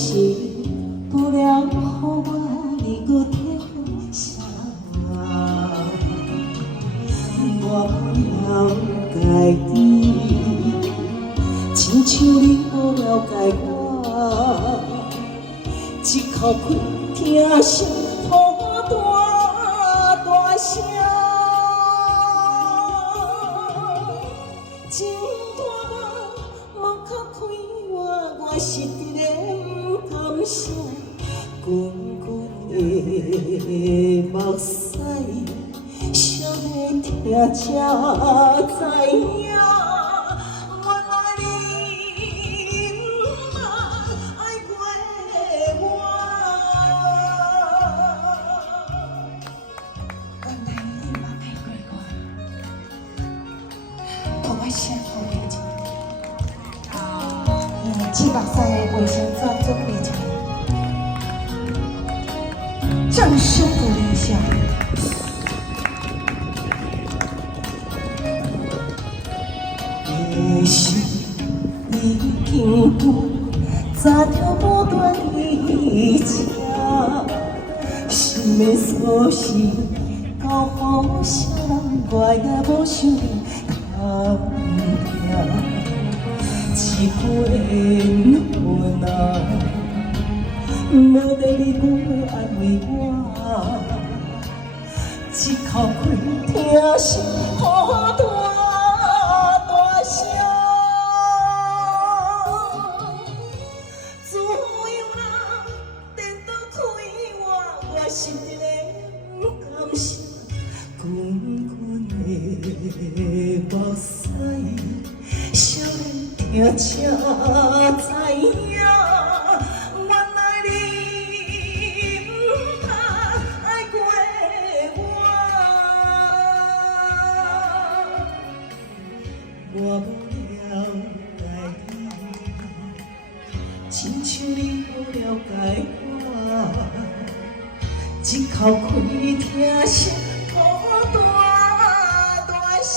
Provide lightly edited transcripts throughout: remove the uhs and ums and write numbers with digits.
是不了，予我你搁贴啥？我不了解你，亲像你无了解我。一口气听声，予我大大声。情大梦莫较开我是一个不甘心。滚滚的目屎，烧要听才知影。原来你不捌爱过我。原来你不捌爱过我，互我幸福的情。七目屎的卫生纸准备起来。掌声鼓励一下。也许已经早就无断一切，心的锁匙交予谁人，我也无想贪听。一杯无奈，无得你不安慰我，一口气听声，予我大大声。自由人颠倒开我是一个不甘心。滚滚的目屎，烧听才知影，原来你不捌爱过我。我不了解你，亲像你不了解我。一口气听声，予我大大声。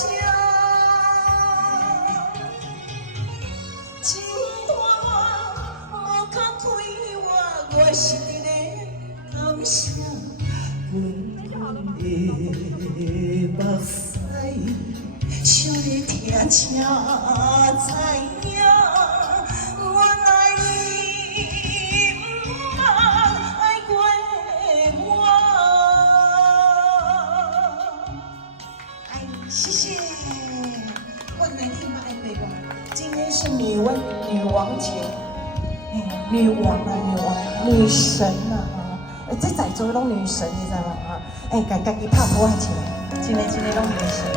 情大无较开我是一个感伤。滚滚的目屎，烧你听才知影。原来你不捌爱过我。哎，谢谢。原来你不爱过我。今天是女王节，女王啊，女神啊，这在座拢女神，你知道吗？家己拍鼓起来，真个拢女神。